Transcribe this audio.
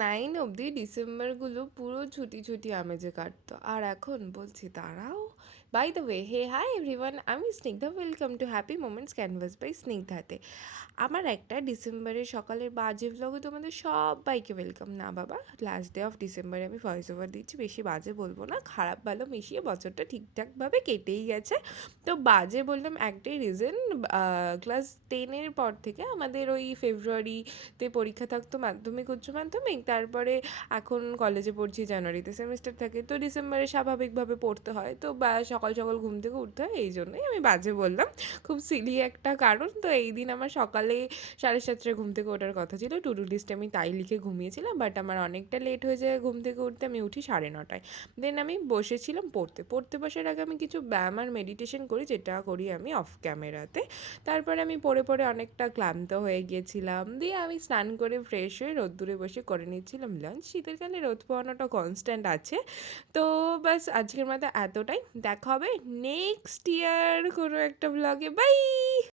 9 অবধি ডিসেম্বরগুলো পুরো ছুটি ছুটি আমেজে কাটতো, আর এখন বলছি দাঁড়াও। By the way, hey hi everyone, আমি Snigdha, welcome to happy moments canvas by স্নিগ্ধাতে। আমার একটা ডিসেম্বরের সকালের বাজে ভ্লগে তোমাদের সবাইকে ওয়েলকাম। না বাবা, লাস্ট ডে অফ ডিসেম্বরে আমি ভয়েস ওভার দিচ্ছি, বেশি বাজে বলবো না, খারাপ ভালো মিশিয়ে বছরটা ঠিকঠাকভাবে কেটেই গেছে। তো বাজে বললাম একটাই রিজন, ক্লাস 10-এর পর থেকে আমাদের ওই ফেব্রুয়ারিতে পরীক্ষা থাকতো, মাধ্যমিক উচ্চ মাধ্যমিক, তারপরে এখন কলেজে পড়ছি, জানুয়ারিতে সেমিস্টার থাকে, তো ডিসেম্বরে স্বাভাবিকভাবে পড়তে হয়, তো বা সকাল সকাল ঘুম থেকে উঠতে হয়, এই জন্যই আমি বাজে বললাম। খুব সিলি একটা কারণ। তো এই দিন আমার সকালে 7:30টায় ঘুম থেকে ওঠার কথা ছিল, টু ডু লিস্টে আমি তাই লিখে ঘুমিয়েছিলাম, বাট আমার অনেকটা লেট হয়ে যায় ঘুম থেকে উঠতে, আমি উঠি 9:30টায়। দেন আমি বসেছিলাম পড়তে, পড়তে বসার আগে আমি কিছু ব্যায়াম আর মেডিটেশন করি, যেটা করি আমি অফ ক্যামেরাতে। তারপরে আমি পড়ে পড়ে অনেকটা ক্লান্ত হয়ে গিয়েছিলাম, দিয়ে আমি স্নান করে ফ্রেশ হয়ে রোদ্দুরে বসে করে নিচ্ছিলাম লাঞ্চ। শীতের কালে রোদ পোহানোটা কনস্ট্যান্ট আছে। তো বাস আজকের মতো এতটাই, দেখা হবে নেক্সট ইয়ার কোনো একটা ব্লগে, বাই।